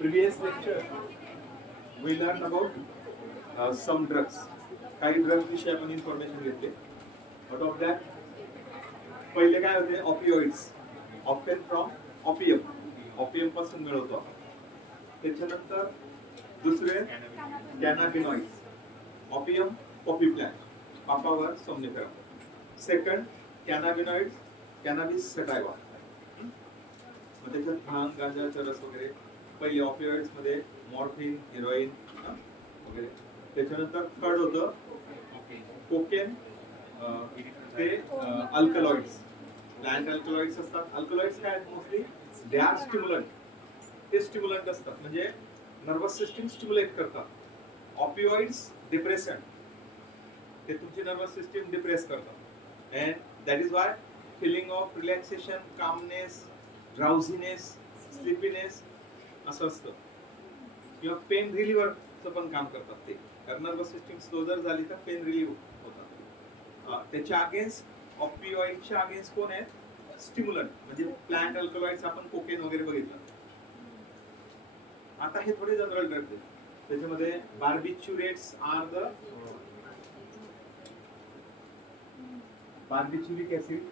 Previous lecture we learned about some drugs. काही drugs विषयी आपण इन्फॉर्मेशन घेतले. Out of that पहिले काय होते ऑपिओइड्स, ऑप्टेन फ्रॉम ऑपियम पासून मिळवतो आपण. त्याच्यानंतर दुसरे cannabinoids, opium poppy plant, papaver somniferum. Second cannabinoids, cannabis sativa. मग त्याच्यात भांग, गांजाचा रस वगैरे. पहिले ऑपिओइड्स मध्ये मॉर्फिन, हिरोईन वगैरे. त्याच्यानंतर थर्ड होतं कोकेन, ते अल्कलॉइड्स, प्लांट अल्कलॉइड्स असतात. अल्कलॉइड्स काय आहेत मोस्टली, दे आर स्टिम्युलंट. ते स्टिम्युलंट असतात म्हणजे नर्वस सिस्टीम स्टिम्युलेट करतात. ऑपिओइड्स डिप्रेसंट, ते तुमची नर्वस सिस्टीम डिप्रेस करतात. And that is why feeling of relaxation, calmness, drowsiness, sleepiness असं असतं. किंवा पेन रिलीव्हरचं पण काम करतात ते. कारण नर्वस सिस्टीम स्लो जर झाली तर पेन रिलीव्ह होतात. त्याच्या अगेन्स्ट, ऑपिओइडच्या अगेन्स्ट कोण आहेत, स्टिम्युलंट म्हणजे प्लांट अल्कलॉइड्स. आपण कोकेन वगैरे बघितलं. आता हे थोडे जनरल ड्रग्ज आहेत. त्याच्यामध्ये बार्बिच्युरेट्स आर द बार्बिच्युरिक ऍसिड,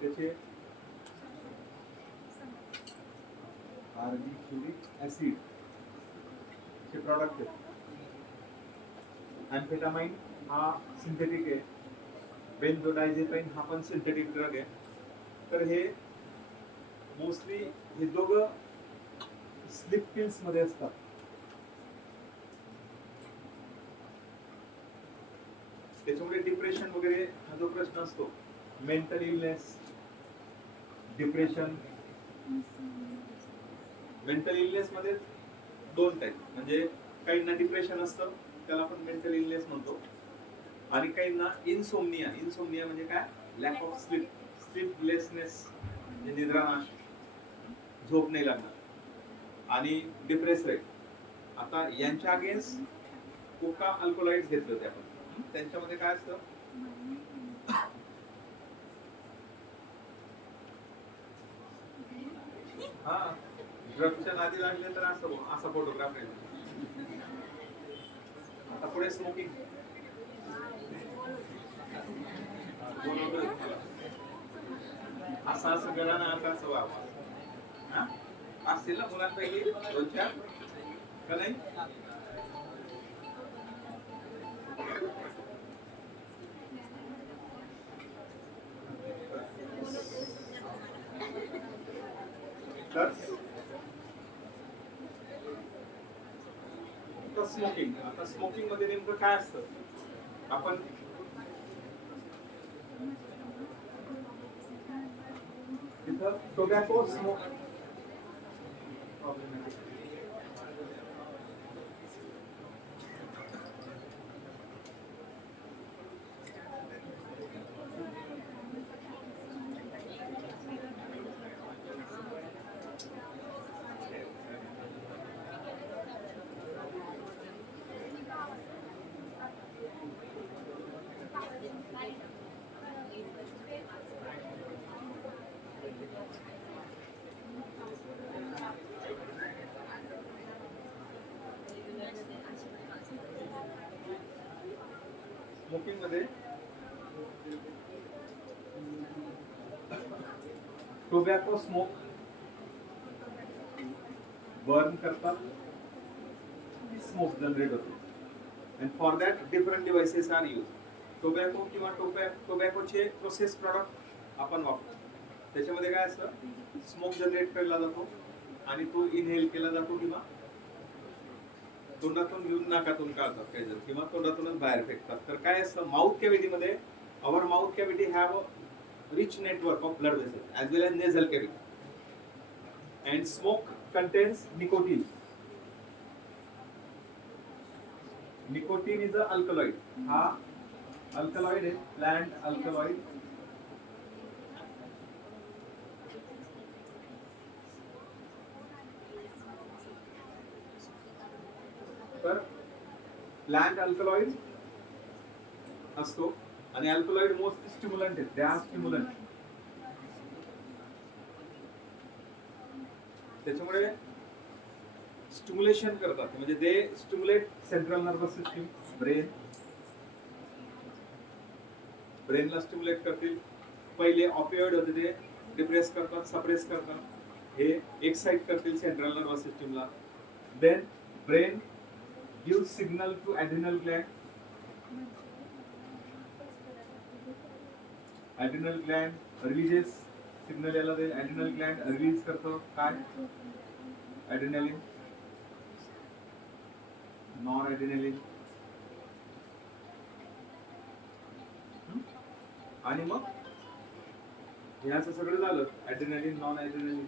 त्याचे बार्बिच्युरिक ऍसिड चे प्रॉडक्ट आहेत. एम्फेटामाइन हा सिंथेटिक आहे. बेन्झोडायझेपाइन हा पण सिंथेटिक ड्रग आहे. तर हे मोस्टली हे दोघं स्लीप पिल्स मध्ये असतात. त्याच्यामुळे डिप्रेशन वगैरे हा जो प्रश्न असतो, mental illness, depression. Mental illness मध्ये दोन टाईप, म्हणजे काहींना डिप्रेशन असतं त्याला आपण मेंटल इलनेस म्हणतो. आणि काहींना इन्सोमनिया. इन्सोमनिया म्हणजे काय, लॅक ऑफ स्लीप, स्लीपलेसनेस म्हणजे निद्रानाश, झोप नाही लागणार आणि डिप्रेस राहील. आता यांच्या अगेन्स्ट कोका अल्कोलाइड्स घेतले होते आपण. त्यांच्यामध्ये काय असतं, हा ड्रगच्या नादी लागले तर असं असा फोटोग्राफ आहे. आता पुढे स्मोकिंग. असं असं करा ना, असं असं व्हावं. असतील ना मुलांपैकी दोन चार का नाही. तर स्मोकिंग. आता स्मोकिंग मध्ये नेमकं काय असतं, आपण तिथं टोबॅको स्मोक स्मोकिंग मध्ये टोबॅको स्मोक बर्न करतात, स्मोक जनरेट होतो. And for that different devices are use. Tobacco किंवा टोबॅकोचे प्रोसेस प्रॉडक्ट आपण वापरतो. त्याच्यामध्ये काय असतं, स्मोक जनरेट केला जातो आणि तो इनहेल केला जातो किंवा तोंडातून घेऊन नाकातून काढतात काही जण, किंवा तोंडातूनच बाहेर फेकतात. तर काय असतं, माउथ कॅव्हिटी मध्ये, our mouth cavity have a rich network of blood vessels as well as nasal cavity. And smoke contains nicotine. Nicotine is a alkaloid. हा अल्कलॉइड आहे, प्लांट अल्कलॉइड. तर प्लांट अल्कलॉइड असतो आणि अल्कलॉइड मोस्ट स्टिम्युलंट आहेत. They are stimulant. त्याच्यामुळे stimulation करतात, म्हणजे they stimulate central nervous system, ब्रेनला स्टिम्युलेट करतील. पहिले ऑपिओइड होते ते डिप्रेस करतात, सप्रेस करतात, हे एक्साइट करतील सेंट्रल नर्वस सिस्टीमला. Then brain give signal to adrenal gland. Adrenal gland releases signal, याला ते ॲड्रिनल ग्लँड रिलीज करतो काय? Adrenaline, non adrenaline. आणि मग हे असं सगळं झालं, ॲड्रिनलिन, नॉन ॲड्रिनलिन.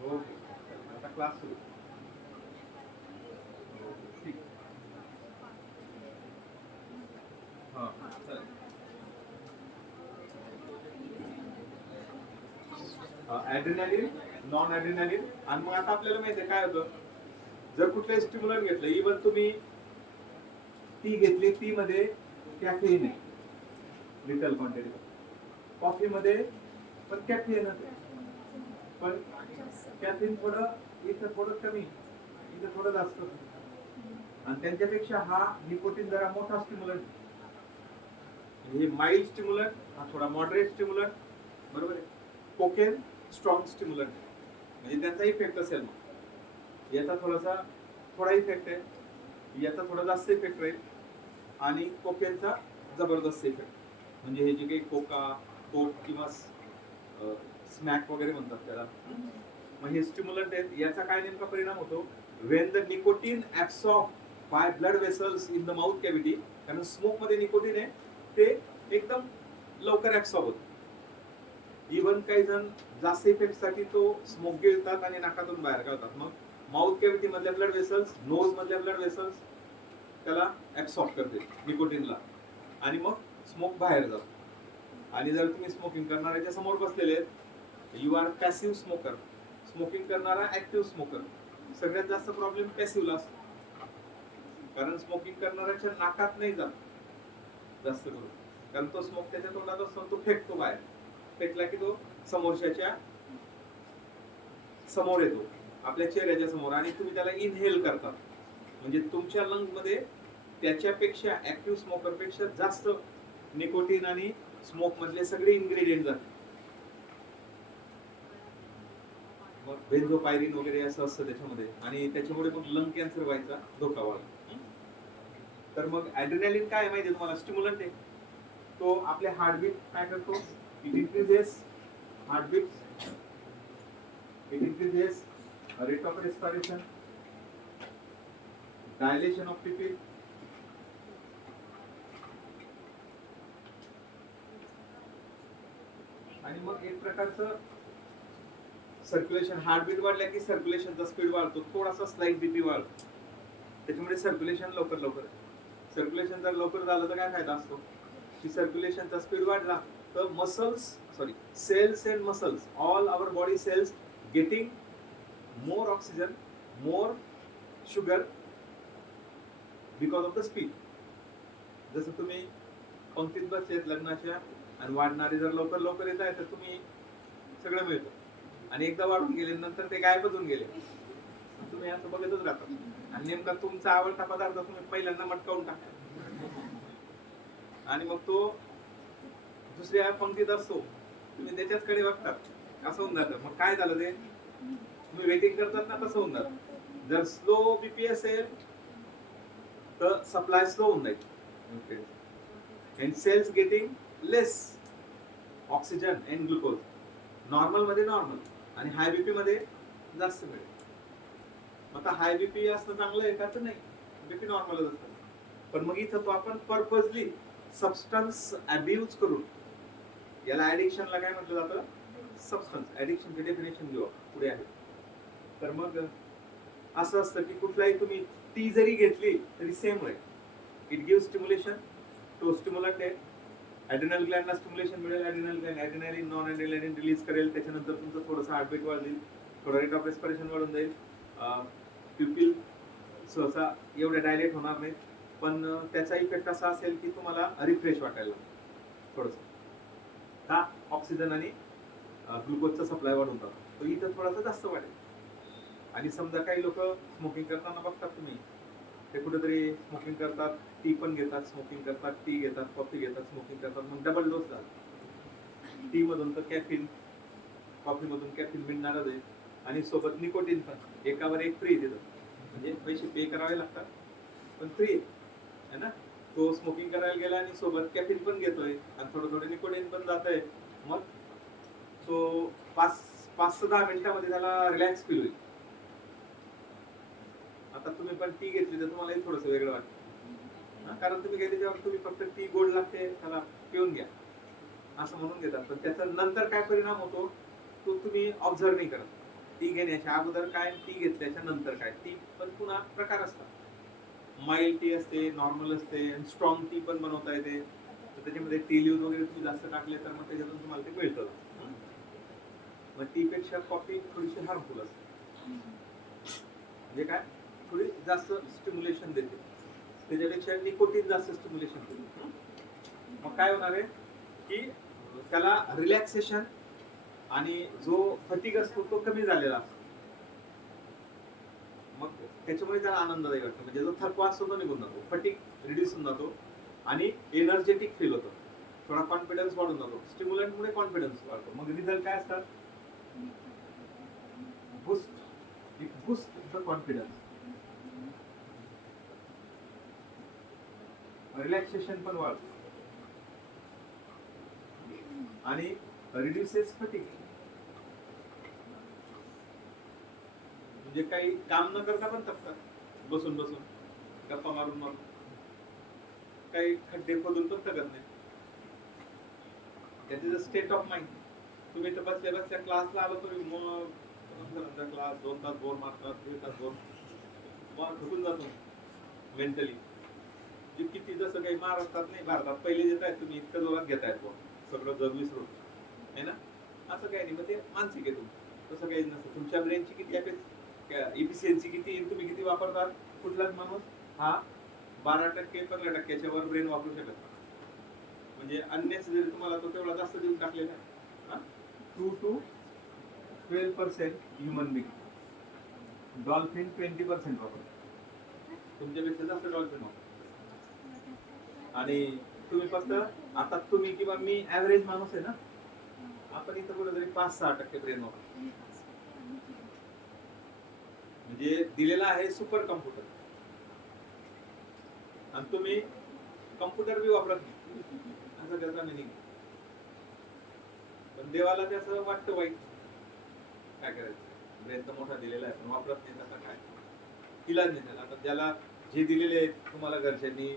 हो, आता क्लास सुरू. ठीक. हां चालेल. ॲड्रिनलिन, नॉन ॲड्रिनलिन. आणि मग आता आपल्याला माहिती आहे काय होतं, जर कुठलं स्टिम्युलंट घेतलं, इव्हन तुम्ही टी घेतली, टी मध्ये कॅफेन आहे लिटल क्वांटिटी, कॉफी मध्ये पण कॅफेन आहे, पण कॅफेन थोडं इथं थोडं कमी, इथं थोडं जास्त, आणि त्यांच्यापेक्षा हा निकोटीन जरा मोठा स्टिम्युलंट. हे माइल्ड स्टिम्युलंट, हा थोडा मॉडरेट स्टिम्युलंट, बरोबर आहे. कोकेन स्ट्रॉंग स्टिम्युलंट, म्हणजे त्यांचा इफेक्ट असेल. मग याचा थोडा इफेक्ट आहे, याचा थोडा जास्त इफेक्ट राहील, आणि कोकेनचा जबरदस्त इफेक्ट. म्हणजे हे जे काही कोक किंवा स्मॅक वगैरे म्हणतात त्याला, मग हे स्टिम्युलंट आहेत. याचा काय नेमका परिणाम होतो? When the nicotine absorb by blood vessels in the mouth cavity, कारण स्मोक मध्ये निकोटीन आहे, ते एकदम लवकर ऍब्सॉर्ब होतं. इव्हन काही जण जास्त इफेक्ट साठी तो स्मोक गिळतात आणि नाकातून बाहेर काढतात. मग माउथ कॅव्हिटी मधल्या ब्लड वेसल्स, नोज मधल्या ब्लड वेसल्स त्याला ऍब्सॉर्ब करते निकोटीनला, आणि मग स्मोक बाहेर जातो. आणि जर तुम्ही स्मोकिंग करणाऱ्याच्या समोर बसलेले आहेत, you are passive smoker. Smoking करणारा ऍक्टिव्ह स्मोकर. सगळ्यात जास्त प्रॉब्लेम पॅसिव्हला असतो, कारण स्मोकिंग करणाऱ्याच्या नाकात नाही जात जास्त करून, कारण तो स्मोक त्याच्या तोंडात असतो, तो फेकतो बाहेर. फेकला की तो समोरच्याच्या समोर येतो, आपल्या चेहऱ्याच्या समोर, आणि तुम्ही त्याला इनहेल करतात. म्हणजे तुमच्या लंग मध्ये त्याच्यापेक्षा, ऍक्टिव्ह स्मोकर पेक्षा जास्त निकोटीन आणि स्मोक मधले सगळे इन्ग्रेडियंट जातात. मग बेन्झोपायरिन वगैरे असं असतं त्याच्यामध्ये, आणि त्याच्यामुळे मग लंग कॅन्सर व्हायचा धोका वाढतो. तर मग ॲड्रिनलिन काय माहिती तुम्हाला? स्टिम्युलंट आहे. तो आपले हार्टबीट काय करतो? It increases heartbeat, it increases rate of respiration, dilation of pupil, आणि मग एक प्रकारचं सर्क्युलेशन. हार्टबीट वाढल्या की सर्क्युलेशनचा स्पीड वाढतो, थोडासा स्लाइट बीपी वाढतो, त्याच्यामुळे सर्क्युलेशन लवकर. सर्क्युलेशन जर लवकर झालं तर काय फायदा असतो की सर्क्युलेशनचा स्पीड वाढला तर cells and muscles, all our body cells getting more oxygen, more sugar because of the speed. जसं तुम्ही पंक्तीत बसलेत लग्नाच्या, आणि वाढणारे जर लवकर येत आहे तर तुम्ही सगळं मिळतं, आणि एकदा वाढून गेले नंतर ते गायबच होऊन गेले, तुम्ही असं बघतच राहता. आणि नेमका तुमचा आवडता पदार्थ तुम्ही पहिल्यांदा मटकावून टाका, आणि मग तो दुसऱ्या पंक्तीत असतो, तुम्ही त्याच्याचकडे बघतात, असं होऊन जातं. मग काय झालं, ते तुम्ही वेटिंग करतात ना, तसं होऊन जातं. जर स्लो बीपी असेल तर सप्लाय स्लो होऊन जाईल, and cells getting less oxygen and glucose. Normal मध्ये नॉर्मल, आणि हाय बीपी मध्ये जास्त मिळेल. आता हाय बीपी असणं चांगलं आहे का? तर नाही, बीपी नॉर्मलच असतं. पण मग इथं तो आपण पर्पजली सबस्टन्स अब्यूज करून, याला ऍडिक्शनला काय म्हटलं जातं? सबस्टन्स. ऍडिक्शनचे डेफिनेशन घेऊ पुढे आहे. तर मग असं असतं की कुठलाही तुम्ही ती जरी घेतली तरी सेम राहील. इट गिव्ह स्टिम्युलेशन, तो स्टिम्युलंट आहे. ॲड्रिनल ग्लँडला स्टिम्युलेशन मिळेल, ॲड्रिनलिन नॉन ॲड्रिनलिन रिलीज करेल, त्याच्यानंतर तुमचं थोडंसं हार्टबीट वाढेल, थोडं रेट ऑफ रेस्पिरेशन वाढून जाईल, प्युपिल सहसा एवढे डायलेट होणार नाहीत, पण त्याचा इफेक्ट असा असेल की तुम्हाला रिफ्रेश वाटायला, थोडस का ऑक्सिजन आणि ग्लुकोजचा सप्लाय वाढून जातो, तो इथं थोडासा जास्त वाढेल. आणि समजा काही लोक स्मोकिंग करताना बघतात तुम्ही, ते कुठेतरी स्मोकिंग करतात, टी पण घेतात, स्मोकिंग करतात, टी घेतात, कॉफी घेतात, स्मोकिंग करतात, मग डबल डोस झाला. टी मधून तर कॅफिन, कॉफी मधून कॅफिन मिळणारच आहे, आणि सोबत निकोटीन पण एकावर एक फ्री देतात. म्हणजे पैसे पे करावे लागतात पण फ्री आहे ना. तो स्मोकिंग करायला गेला आणि सोबत कॅफिन पण घेतोय आणि थोडं थोडं निकोटीन पण जात आहे. मग तो 5 ते 10 मिनिटांमध्ये त्याला रिलॅक्स फील होईल. आता तुम्ही पण टी घेतली तर तुम्हालाही थोडंसं वेगळं वाटतं, कारण तुम्ही काय त्याच्यावर तुम्ही फक्त टी गोड लागते त्याला पिऊन घ्या असं म्हणून घेतात, पण त्याचा नंतर काय परिणाम होतो तो तुम्ही ऑब्झर्व नाही करत. टी घेण्याच्या अगोदर काय, टी घेतल्याच्या नंतर काय. टी पण पुन्हा प्रकार असतात, माइल्ड टी असते, नॉर्मल असते, स्ट्रॉंग टी पण बनवता येते. तर त्याच्यामध्ये टी लीव्ह वगैरे तुम्ही जास्त टाकले तर मग त्याच्यातून तुम्हाला ते मिळतं. मग टी पेक्षा कॉफी थोडीशी हार्मफुल असते, म्हणजे काय, थोडी जास्त स्टिम्युलेशन देते, त्याच्यापेक्षा निकोटीन जास्त स्टिम्युलेशन देते. मग काय होणार आहे की त्याला रिलॅक्सेशन आणि जो फटीग असतो तो कमी झालेला असतो, मग त्याच्यामुळे त्याला आनंददायी वाटतं. म्हणजे जो थकवा असतो तो निघून जातो, फटीग रिड्यूस होऊन जातो आणि एनर्जेटिक फील होतो, थोडा कॉन्फिडन्स वाढून जातो. स्टिम्युलंटमुळे कॉन्फिडन्स वाढतो. मग रिझल्ट काय असतात, बूस्ट द कॉन्फिडन्स, रिलॅक्सेशन पण वाढतो आणि रिड्युसेस फटीग. म्हणजे काही काम न करता पण थकतात, बसून बसून गप्पा मारून मारून, काही खड्डे खोदून पण थकत नाही. That is a state of mind. तुम्ही इथं बसल्या बसल्या क्लासला आलो तुम्ही, मग क्लास 2 तास बोर मारतात, 3 तास बोर, मग थकून जातो मेंटली. जे किती जसं काही महाराष्ट्रात नाही भारतात पहिले देत आहेत तुम्ही, इतकं जोरात घेतायत बुवा, सगळं जग विसरून आहे ना. असं काही नाही, मग ते मानसिक आहे तुमचं, तसं काही नसतं. तुमच्या ब्रेनची किती इफिशियन्सी किती, तुम्ही किती वापरतात. कुठलाच माणूस हा 12% 15%च्या वर ब्रेन वापरू शकत नाही. म्हणजे अननेसेसरी तुम्हाला तो तेवढा जास्त देऊन टाकलेला आहे. 2 to 12% ह्युमन बिंग, डॉल्फिन 20% वापरतो, तुमच्यापेक्षा जास्त डॉल्फिन वापरतो. आणि तुम्ही फक्त, आता तुम्ही किंवा मी ऍव्हरेज माणूस आहे ना, आपण इथं कुठेतरी 5-6% ब्रेन वापरतो. म्हणजे दिलेला आहे सुपर कम्प्युटर, आणि तुम्ही कम्प्युटर बी वापरत नाही, असं त्याचा मिनिंग. पण देवाला त्याचं वाटतं वाईट, काय करायचं, ब्रेन तर मोठा दिलेला आहे पण वापरत नाही, तसा काय इलाज नाही त्याला. आता ज्याला जे दिलेले आहेत तुम्हाला घरच्यांनी,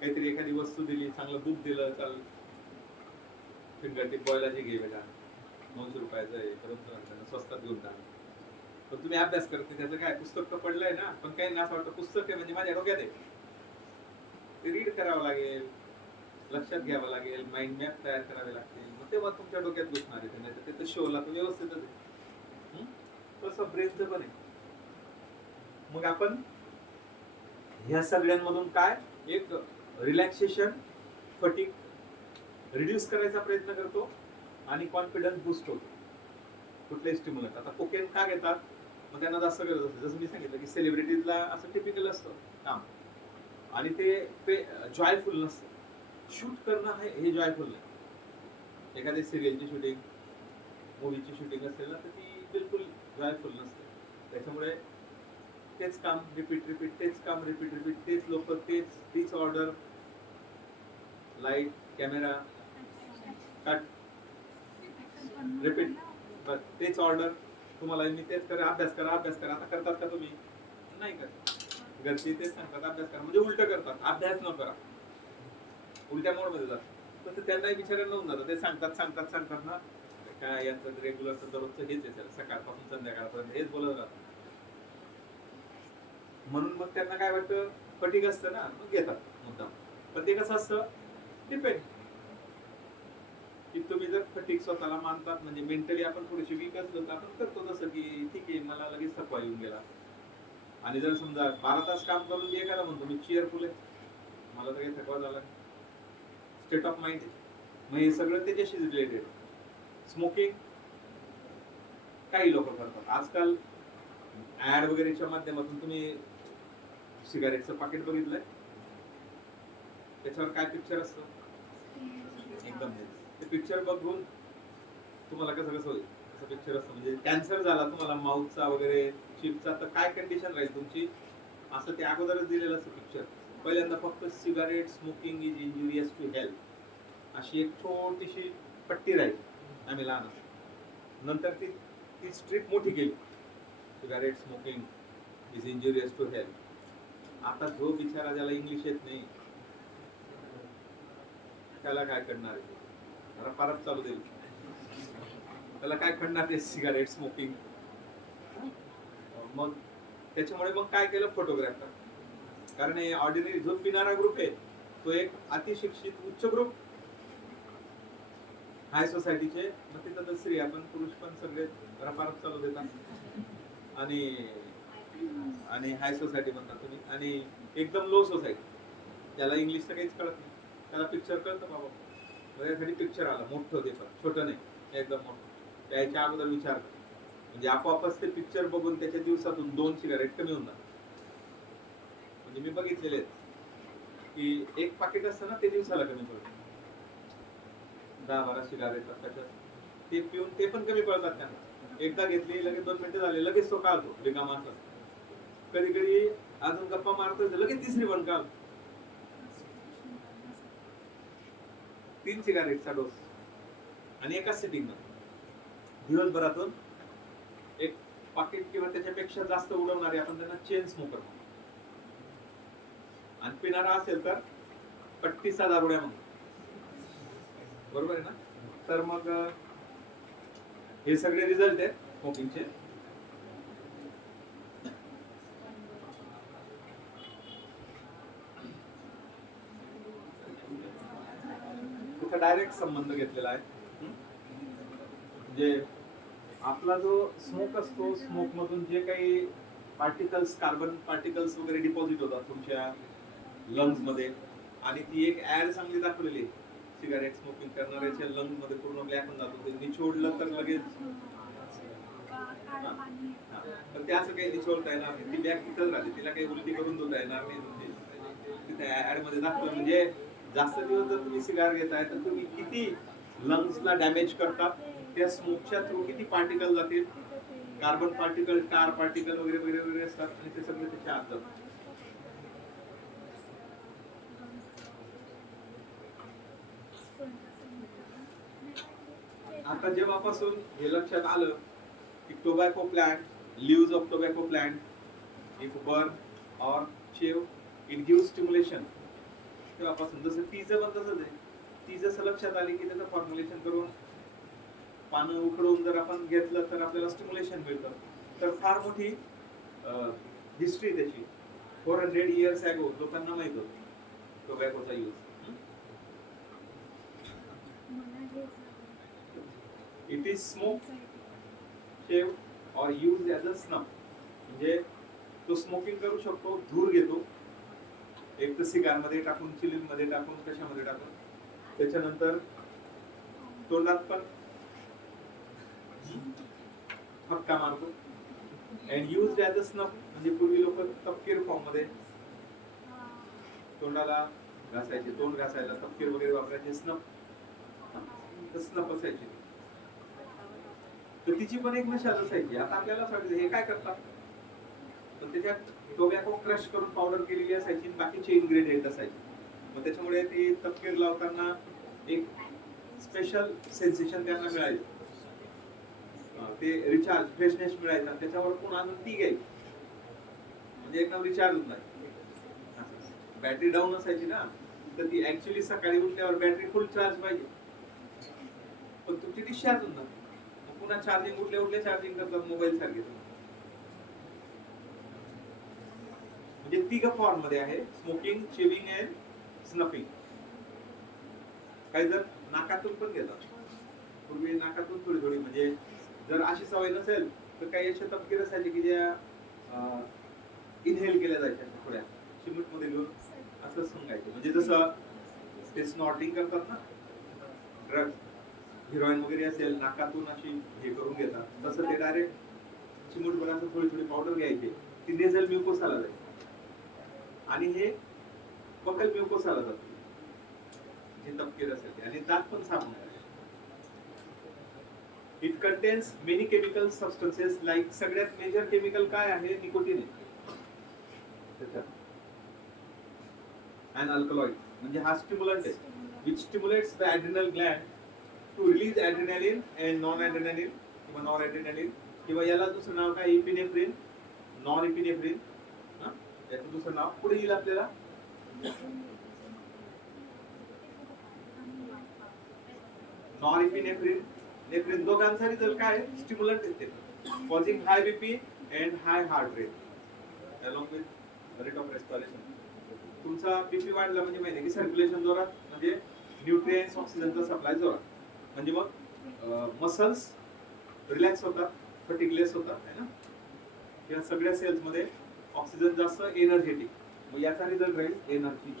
काहीतरी एखादी वस्तू दिली, चांगलं बुक दिलं, चाल फिंगर टिप बॉयला जे घे बेटा 900 रुपयाचं आहे, परंतु स्वस्तात घेऊन टाक. पण तुम्ही अभ्यास करते, त्याचं काय, पुस्तक तर पडलंय ना, पण काही ना असं वाटतं पुस्तक आहे म्हणजे माझ्या डोक्यात आहे, ते रीड करावं लागेल, लक्षात घ्यावं लागेल, माइंड मॅप तयार करावे लागतील, मग तेव्हा तुमच्या डोक्यात घुसणार आहे. नाही तर ते शोला तर व्यवस्थितच आहे. तसं ब्रेनचं पण आहे. मग आपण ह्या सगळ्यांमधून काय, एक रिलॅक्सेशन, फटीग रिड्यूस करायचा प्रयत्न करतो आणि कॉन्फिडन्स बूस्ट होतो. कुठले स्टिम्युलंट. आता कोकेन का घेतात, मग त्यांना जास्त गरज असते. जसं मी सांगितलं की सेलिब्रिटीजला असं टिपिकल असतं काम, आणि ते जॉयफुल नसतं. शूट करणं हे जॉयफुल नाही. एखादी सिरियलची शूटिंग, मूवीची शूटिंग असेल ना, तर ती बिलकुल जॉयफुल नसते. त्याच्यामुळे तेच काम रिपीट रिपीट, तेच काम रिपीट रिपीट, तेच लोक, तीच order, light, camera, cut, repeat, बस तेच ऑर्डर. तुम्हाला मी तेच करा, अभ्यास करा, अभ्यास करा. आता करतात का तुम्ही? नाही करत. घरचे तेच सांगतात अभ्यास करा, म्हणजे उलट करतात, अभ्यास न करा, उलट्या मोड मध्ये जातात. तसं त्यांनाही विचारायला होऊन जातं, ते सांगतात ना, काय यांचं रेग्युलर दररोजचं हेच आहे, सकाळपासून संध्याकाळपर्यंत हेच बोलत राहतात. म्हणून मग त्यांना काय वाटतं, फटीग असतं ना, मग घेतात मुद्दाम. पण ते कसं असतं, डिपेंड, की तुम्ही जर फटीग स्वतःला मानतात, म्हणजे मेंटली आपण थोडीशी वीक असलो तर आपण करतो तसं की ठीक आहे, मला लगेच थकवा येऊन गेला. आणि जर समजा 12 तास काम करून एखादा म्हणतो मी चीअरफुल आहे, मला तर काही थकवा झाला, स्टेट ऑफ माइंड आहे. मग हे सगळं त्याच्याशी रिलेटेड. स्मोकिंग काही लोक करतात आजकाल. ऍड वगैरेच्या माध्यमातून तुम्ही सिगारेटचं पाकिट बघितलंय, त्याच्यावर काय पिक्चर असतं एकदम. ते पिक्चर बघून तुम्हाला कसं होईल, असं पिक्चर असतं म्हणजे कॅन्सर झाला तुम्हाला माउथचा वगैरे चिपचा, तर काय कंडिशन राहील तुमची, असं ते अगोदरच दिलेलं असतं पिक्चर. पहिल्यांदा फक्त cigarette smoking is injurious to health अशी एक छोटीशी पट्टी राहील आम्ही लहान असतो. नंतर ती ती स्ट्रिप मोठी केली, cigarette smoking is injurious to health. आता जो बिचारा ज्याला इंग्लिश येत नाही त्याला काय करणार आहे, परत चालू देईल, त्याला काय करणार ते सिगारेट स्मोकिंग. मग त्याच्यामुळे मग काय केलं फोटोग्राफर, कारण हे ऑर्डिनरी जो पिणारा ग्रुप आहे तो एक अतिशिक्षित उच्च ग्रुप, हाय सोसायटीचे. मग तिथं तर स्त्रिया पण पुरुष पण सगळे रपारप चालू देतात आणि आणि हाय सोसायटी म्हणतात तुम्ही, आणि एकदम लो सोसायटी त्याला इंग्लिश तर काहीच कळत नाही, त्याला पिक्चर कळतं बाबा. त्यासाठी पिक्चर आला मोठं, ते पण छोटं नाही एकदम मोठं. त्याच्या अगोदर विचार कर, म्हणजे आपोआपच ते पिक्चर बघून त्याच्या दिवसातून 2 सिगारेट कमी होऊन जातात. म्हणजे मी बघितलेले की एक पाकिट असतं ना ते दिवसाला कमी पडतं, 10-12 सिगारेट कशात ते पिऊन ते पण कमी पडतात त्यांना. एकदा घेतली लगेच 2 मिनिटं झाले लगेच तो काढतो रिकामा असला. कधी कधी अजून गप्पा मारतोय लगेच तिसरी पण काढ. 3 सिगारेटचा डोस आणि एकाच सिटिंग दिवसभरातून एक पाकिट किंवा त्याच्यापेक्षा जास्त उडवणारे आपण त्यांना चेन स्मोकर म्हणतो. आणि पिणारा असेल तर पट्टीचा दारुड्या म्हणतो, बरोबर आहे ना. तर मग हे सगळे रिझल्ट आहेत स्मोकिंगचे. डायरेक्ट संबंध घेतलेला आहे. म्हणजे आपला जो स्मोक असतो, स्मोक मधून जे काही पार्टिकल्स, कार्बन पार्टिकल्स वगैरे डिपॉझिट होतात तुमच्या लंग्स मध्ये, आणि ती एक ऍड चांगली दाखवलेली आहे, सिगारेट स्मोकिंग करणाऱ्याच्या लंग्स मध्ये पूर्ण ब्लॅक होऊन जातो. ते निचोडलं तर लगेच, पण ते असं काही निचोडता येणार नाही, ती बॅग तिथंच राहते, तिला काही उलटी करून धुता येणार नाही. तिथे ऍड मध्ये दाखवलं म्हणजे जास्त दिवस जर तुम्ही सिगार घेताय तर तुम्ही किती लंग्सला डॅमेज करतात, त्या स्मोकच्या थ्रू किती पार्टिकल जातील, कार्बन पार्टिकल, कार पार्टिकल वगैरे वगैरे वगैरे असतात, आणि ते सगळे त्याच्या आत जातात. आता जेव्हापासून हे लक्षात आलं की tobacco plant, leaves of tobacco plant if burn और शेव इट गिव्ह स्टिम्युलेशन, तेव्हापासून जसं तीचं पण तसंच आहे. ती जसं लक्षात आली की त्याचं फॉर्म्युलेशन करून पानं उकडवून जर आपण घेतलं तर आपल्याला स्टिम्युलेशन मिळतं. तर फार मोठी हिस्ट्री त्याची. 400 इयर्स अगो लोकांना माहित होतं टोबॅकोचा यूज. इट इज स्मोक, शेव और यूज ॲज अ स्नफ. म्हणजे तो स्मोकिंग करू शकतो, धूर घेतो, एक तर सिगार मध्ये टाकून, चिलीन मध्ये टाकून, कशामध्ये टाकून, त्याच्यानंतर तोंडात पण फटका मारतो. And use as a snuff, म्हणजे पूर्वी लोक तपकीर फॉर्म मध्ये तोंडाला घासायचे, तोंड घासायला तपकीर वगैरे वापरायचे, स्नफ स्नफ असायचे. तर तिची पण एक मशाल असायची. आता आपल्याला सांगितलं हे काय करतात, पण त्याच्यात टोबॅको क्रश करून पावडर केलेली असायची, बाकीचे इन्ग्रेडियंट असायचे. मग त्याच्यामुळे ती तपकीर लावताना एक स्पेशल सेन्सेशन त्यांना मिळायचं, ते रिचार्ज, फ्रेशनेस मिळायचा, त्याच्यावर कोण अजून ती घ्यायची, म्हणजे एकदम रिचार्ज होत नाही. बॅटरी डाऊन असायची ना, तर ती ऍक्च्युली सकाळी उठल्यावर बॅटरी फुल चार्ज पाहिजे, पण तुमची डिस्चार्ज होत नाही. मग पुन्हा चार्जिंग उठल्या उठल्या चार्जिंग करतात मोबाईल सारखे. म्हणजे तिघ फॉर्म मध्ये आहे, स्मोकिंग, चेविंग अँड स्नफिंग. काही जण नाकातून पण घेतात. पूर्वी नाकातून थोडी थोडी, म्हणजे जर अशी सवय नसेल तर काही अशा तपकीर असायचे की ज्या इनहेल केल्या जायच्या, थोड्या चिमूट मध्ये घेऊन असं सांगायचं. म्हणजे जसं ते स्नॉटिंग करतात ना ड्रग हिरोईन वगैरे असेल नाकातून अशी हे करून घेतात, तसं ते डायरेक्ट चिमूटभर असं थोडी थोडी पावडर घ्यायची, ती नेझल म्युकोसाला जायची आणि हे बकल म्युकोसाला जाते जे तपकीर असेल ते, आणि दात पण साफ होणार. It contains many chemical substances like, सगळ्यात मेजर केमिकल काय आहे, निकोटीन आहे. अँड अल्कलॉइड म्हणजे हा स्टिम्युलंट आहे which stimulates the adrenal gland to release adrenaline and non-adrenaline किंवा noradrenaline, किंवा याला दुसरं नाव काय, इपिनेफ्रिन, नॉन इपिनेफ्रिन. याचं दुसरं नाव पुढे येईल आपल्याला. नॉन इपिनेफ्रिन, नेफ्रिन दोघांचा रिझल्ट काय, स्टिम्युलंट येते causing high BP and high heart rate along with rate of respiration. तुमचा बीपी वाढला म्हणजे माहिती आहे की सर्क्युलेशन जोरात, म्हणजे न्यूट्रिएंट्स ऑक्सिजनचा सप्लाय जोरात, म्हणजे मग मसल्स रिलॅक्स होतात, फटिगलेस होतात है ना, या सगळ्या सेल्स मध्ये ऑक्सिजन जास्त, एनर्जेटिक, मग याचा रिझल्ट राहील एनर्जी.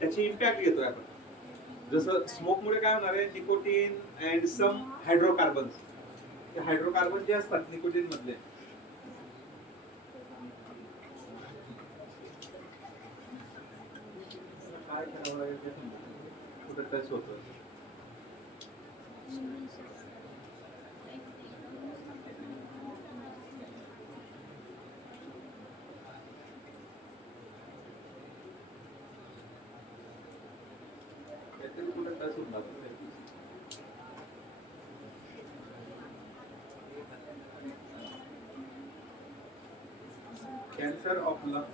त्याची इम्पॅक्ट घेतोय आपण. जसं स्मोक मुळे काय होणार आहे, निकोटीन अँड सम हायड्रोकार्बन्स, ते हायड्रोकार्बन जे असतात निकोटीन मधले, काय करावं लागेल ते कुठे टच होतं. Cancer of lung.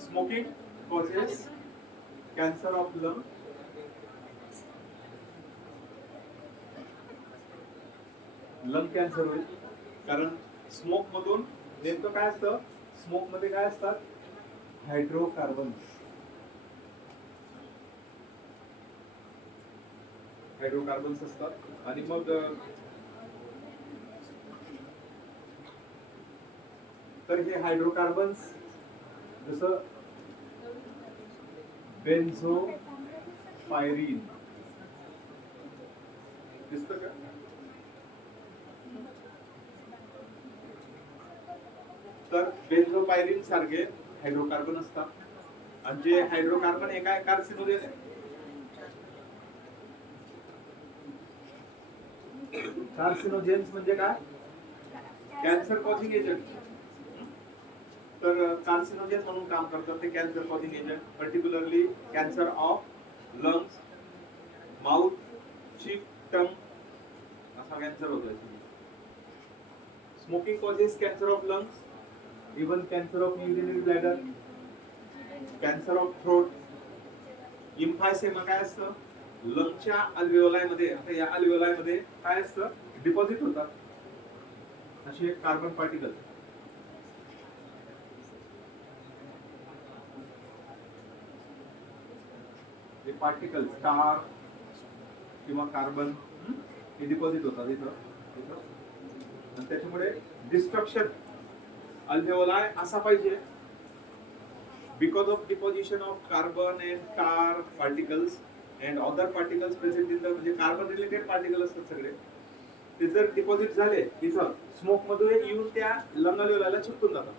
Smoking causes cancer of lung. Lung cancer होईल, कारण स्मोक मधून नेमकं काय असतं, स्मोक मध्ये काय असतात, हायड्रोकार्बन्स. हायड्रोकार्बन्स असतात आणि मग तर हे हायड्रोकार्बन्स जसं बेन्झोपायरीन दिसतं का, तर बेन्झोपायरीन सारखे हायड्रोकार्बन असतात, आणि जे हायड्रोकार्बन हे काय कार्सिनोजेन आहे. कार्सिनोजेन्स म्हणजे काय, कॅन्सर कॉझिंग एजंट. तर कार्सिनोजेन म्हणून काम करतात ते cancer causing agent, particularly cancer of lungs, mouth, cheek, tongue असा कॅन्सर होतो. Smoking causes cancer of lungs, even cancer of urinary bladder, cancer of throat. Emphysema काय असतं, लंगच्या अल्व्हेओलाई मध्ये, आता या अल्व्हेओलाई मध्ये काय असतं, डिपॉझिट होतात असे कार्बन पार्टिकल. हे पार्टिकल स्टार किंवा कार्बन हे डिपॉझिट होतात इथं, आणि त्याच्यामुळे डिस्ट्रक्शन अल्व्हेओलाई असा पाहिजे. Because of deposition of carbon and tar particles and other particles present in the, म्हणजे कार्बन रिलेटेड पार्टिकल असतात सगळे, ते जर डिपॉझिट झाले इथं स्मोक मध्ये येऊन त्या लंग अल्व्हेओलायला चिपकून जातात.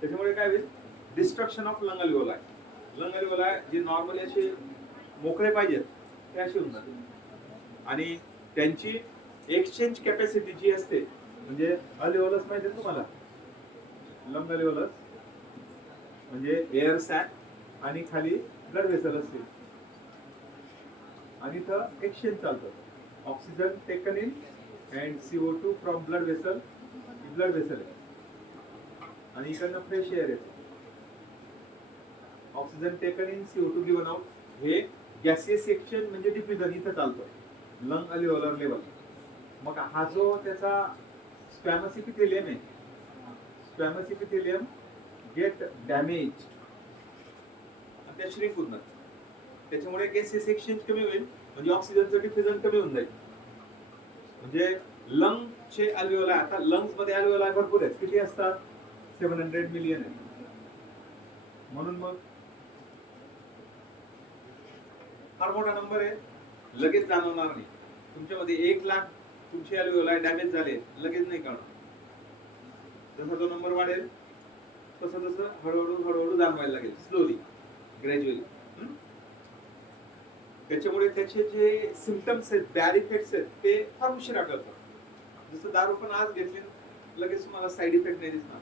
त्याच्यामुळे काय होईल, डिस्ट्रक्शन ऑफ लंग अल्व्हेओलाई. लंग अल्व्हेओलाई जे नॉर्मली असे मोकळे पाहिजेत ते असे होऊन जातात, आणि त्यांची एक्सचेंज कॅपॅसिटी जी असते, म्हणजे अल्व्हेओलस माहिती आहे तुम्हाला, लंग अल्व्हेओलस म्हणजे एअर सॅक आणि खाली ब्लड वेसल असते, आणि इथं एक्सचेंज चालतं. Oxygen taken in and CO2 from blood vessel, blood vessel आहे आणि इकडनं फ्रेश एअर येते. Oxygen taken in, CO2 given out. हे गॅसियस एक्सचेंज म्हणजे डिफ्युजन इथं चालतं लंग अल्व्हेओलर लेवल. मग हा जो त्याचा स्क्वॅमस इपिथेलियम आहे, स्क्वॅमस इपिथेलियम गेट डॅमेज आणि त्या श्रिंक होणार. त्याच्यामुळे गॅसियस एक्सचेंज कमी होईल म्हणजे ऑक्सिजनचं डिफ्युजन कमी होऊन जाईल. म्हणजे लंगचे अल्व्हेओलाय, आता लंग्स मध्ये अल्व्हेओलाय भरपूर आहेत. किती असतात? 700 मिलियन आहेत. म्हणून मग फार मोठा नंबर आहे, लगेच जाणवणार नाही. तुमच्यामध्ये 1,00,000 तुमचे अल्व्हेओलाय डॅमेज झाले, लगेच नाही कळणार. जसा तो नंबर वाढेल तसं तसं हळूहळू जाणवायला लागेल, स्लोली, ग्रॅज्युअली. त्याच्यामुळे त्याचे जे सिम्पटम्स आहेत, बॅड इफेक्ट्स आहेत, ते फार उशिरा कळतात. जसं दारू पण आज घेतली लगेच तुम्हाला साईड इफेक्ट नाही दिसणार,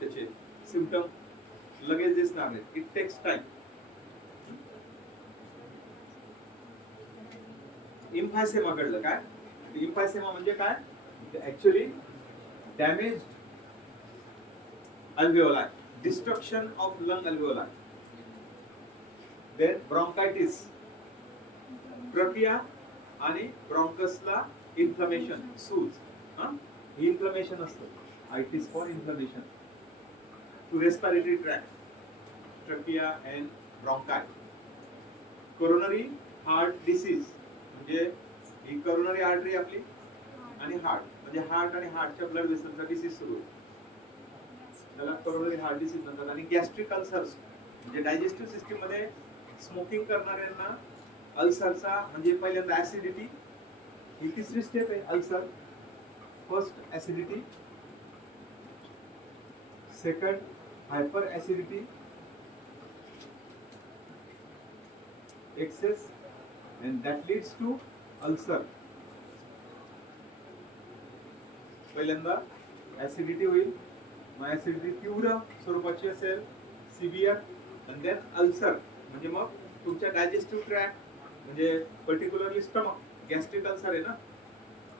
त्याचे सिम्पटम लगेच दिसणार नाही. It text time. इम्फायसेमा घडलं काय? इम्फायसेमा म्हणजे काय? Actually damage alveoli, destruction of lung alveoli. Then bronchitis, trachea आणि ब्रॉन्कसला इन्फ्लमेशन, सूज, ही इन्फ्लमेशन असतं. Itis for inflammation to respiratory tract, trachea and bronchi. Coronary heart disease म्हणजे ही कोरोनरी आर्टरी आपली आणि हार्ट, म्हणजे हार्ट आणि हार्टच्या ब्लड वेसलचा डिसीज सुरू होतो, त्याला कोरोनरी हार्ट डिसीज म्हणतात. आणि गॅस्ट्रिक अल्सर्स म्हणजे डायजेस्टिव्ह सिस्टीम मध्ये स्मोकिंग करणाऱ्यांना अल्सरचा म्हणजे पहिल्यांदा ऍसिडिटी, ही तिसरी स्टेप आहे ulcer. First acidity, second hyper acidity, excess, and that leads to ulcer. पहिल्यांदा ऍसिडिटी होईल, मग ऍसिडिटी तीव्र स्वरूपाची असेल, सिव्हिअर, आणि देन अल्सर म्हणजे मग तुमच्या डायजेस्टिव्ह ट्रॅक्ट म्हणजे पर्टिक्युलरली स्टमक, गॅस्ट्रिक अल्सर आहे ना,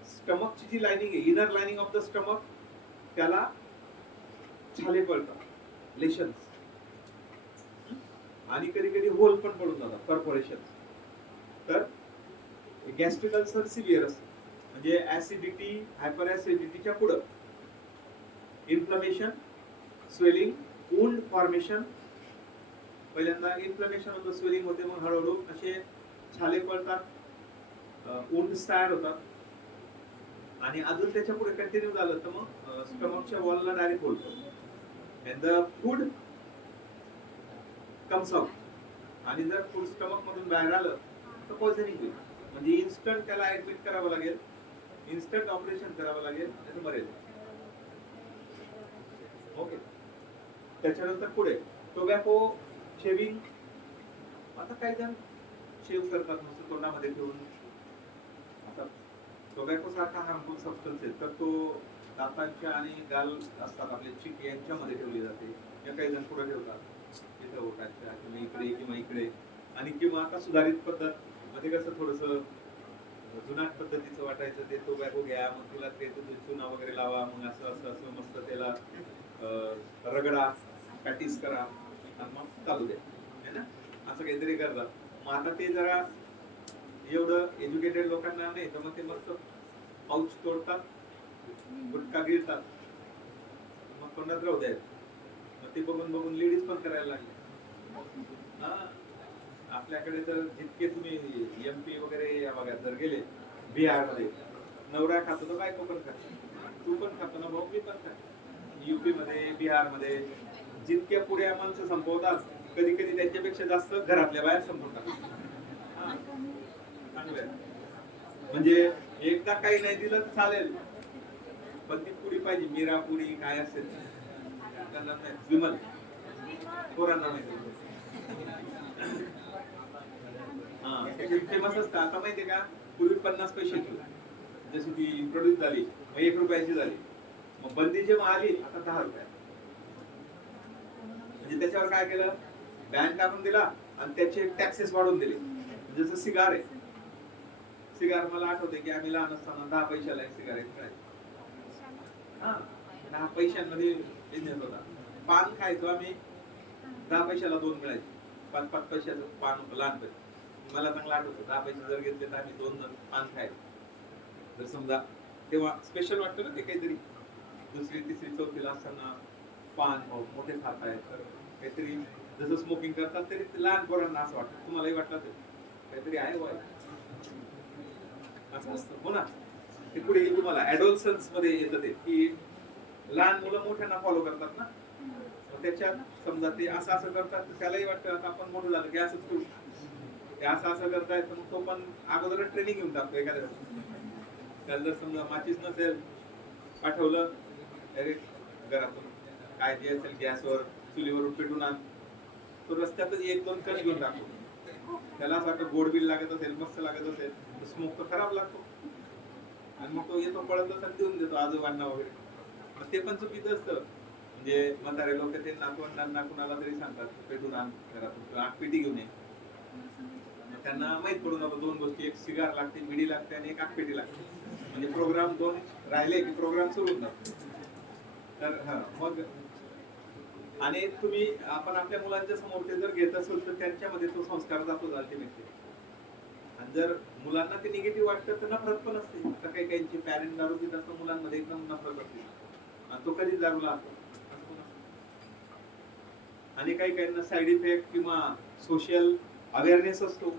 स्टमकची जी लाइनिंग आहे, inner lining of the stomach, त्याला छाले पडतात, लेशन्स, आणि कधी कधी होल पण पडून जातात, परफोरेशन. तर गॅस्ट्रिक अल्सर सिव्हिअर असतं म्हणजे ऍसिडिटी, हायपर ऍसिडिटीच्या पुढं इन्फ्लमेशन, स्वेलिंग, वुंड फॉर्मेशन. पहिल्यांदा इन्फ्लमेशन होतं, स्वेलिंग होते, मग हळूहळू असे छाले पडतात, वुंड्स तयार होतात, आणि अजून त्याच्या पुढे कंटिन्यू झालं तर मग स्टमकच्या वॉलला डायरेक्ट होतो. And the food comes out, आणि जर फूड स्टमक मधून बाहेर आलं तर पॉइझनिंग होईल. म्हणजे इन्स्टंट त्याला ऍडमिट करावं लागेल, इन्स्टंट ऑपरेशन करावं लागेल, त्याचं बरेल. ओके. त्याच्यानंतर पुढे टोबॅको शेविंग. आता काही जण शेव करतात नुसतं तोंडामध्ये ठेवून. आता टोबॅको सारखा हार्मफुल सबस्टन्स आहे, तर तो दातांच्या आणि गाल असतात आपले चिक यांच्यामध्ये ठेवली जाते, या काही जण पुढे ठेवतात इथं ओठाच्या किंवा इकडे किंवा इकडे. आणि किंवा आता सुधारित पद्धत मध्ये कसं थोडंसं जुनाट पद्धतीचं वाटायचं, ते टोबॅको घ्या, मग तुला ते चुना वगैरे लावा, मग असं असं असं मस्त त्याला रगडा, पॅटीस करा आणि मग चालू द्या, है ना, असं काहीतरी करतात. मग आता ते जरा एवढं एज्युकेटेड लोकांना नाही, तर मग ते मस्त पाऊच तोडतात, गुटखा गिळतात, मग तोंडात राहू द्यायचं. मग ते बघून बघून लेडीज पण करायला लागले. आपल्याकडे तर जितके तुम्ही MP वगैरे या भागात जर गेले, बिहारमध्ये नवरा खातो तर बायको पण खातो, तू पण खातो ना भाऊ, मी पण खातो. UP मध्ये, बिहारमध्ये जितक्या पुढ्या माणसं संपवतात, कधी कधी त्यांच्यापेक्षा जास्त घरातल्या बाहेर संपवतात. म्हणजे एकदा काही नाही दिलं तर चालेल, पण ती पुडी पाहिजे, मीरा पुडी काय असेल, विमल पोरांना नाही. फेमस असतं. आता माहितीये का, पूर्वी 50 पैशाची, जशी ती इंट्रोड्यूस झाली मग 1 रुपयाची झाली, मग बंदी जेव्हा आली आता 10 रुपये. म्हणजे त्याच्यावर काय केलं, बॅन टाकून दिला आणि त्याचे टॅक्सेस वाढवून दिले. जसं सिगार आहे, सिगार मला आठवते की आम्ही लहान असताना 10 पैशाला एक सिगारेट मिळायची. हा, 10 पैशांमध्ये बिझनेस होता. पान खायचो आम्ही, 10 पैशाला 2 मिळायचे. 5-5 पैशाचं पान होतं लहानपणी. मला चांगलं आठवतं, 10 पैसे जर घेतले तर आम्ही 2 पान खायचो. जर समजा तेव्हा स्पेशल वाटतं ना ते काहीतरी, दुसरी तिसरी चौथीला असताना पान मोठे खात आहेत तर काहीतरी जसं स्मोकिंग करतात तरी लहान पोरांना असं वाटतं. तुम्हालाही वाटलं ते काहीतरी आहे वय असं असतं हो ना. ते पुढे तुम्हाला ऍडोलसन्स मध्ये येतं ते की लहान मुलं मोठ्यांना फॉलो करतात ना, त्याच्यात समजा ते असं असं करतात त्यालाही वाटतं आता आपण मोठं झालं की असंच करू, ते असं असं करतायत पण तो पण अगोदर ट्रेनिंग घेऊन टाकतो एखाद्या. त्याला जर समजा माचीस नसेल पाठवलं अरे घरातून काय जे असेल गॅसवर चुलीवरून पेटून आण, तो रस्त्यातच 1-2 कण घेऊन टाकतो. त्याला असं वाटतं गोड बिल लागत असेल मस्त लागत असेल, स्मोक तर खराब लागतो आणि मग तो येतो पळत असेल देऊन देतो आजोबांना वगैरे. मग ते पण चुकीचं असतं. म्हणजे म्हातारे लोक ते नातवंडांना कुणाला तरी सांगतात पेटून आण घरातून किंवा आग पेटी घेऊन ये. त्यांना माहित पडून जातो 2 गोष्टी, एक सिगार लागते, बिडी लागते आणि एक आग पेटी लागते. म्हणजे प्रोग्राम 2 राहिले की प्रोग्राम सुरू होतात. तर हा मग आणि तुम्ही आपण आपल्या मुलांच्या समोर ते जर घेत असेल तर त्यांच्यामध्ये तो संस्कार जातो अल्टिमेटली. आणि जर मुलांना ते निगेटिव्ह वाटतं तर नफरत पण असते. आता काही काहींचे पॅरेंट दारू पित असतं मुलांमध्ये एकदम नफरत असते आणि तो कधीच दारूला असतो. आणि काही काहींना साईड इफेक्ट किंवा सोशल अवेअरनेस असतो.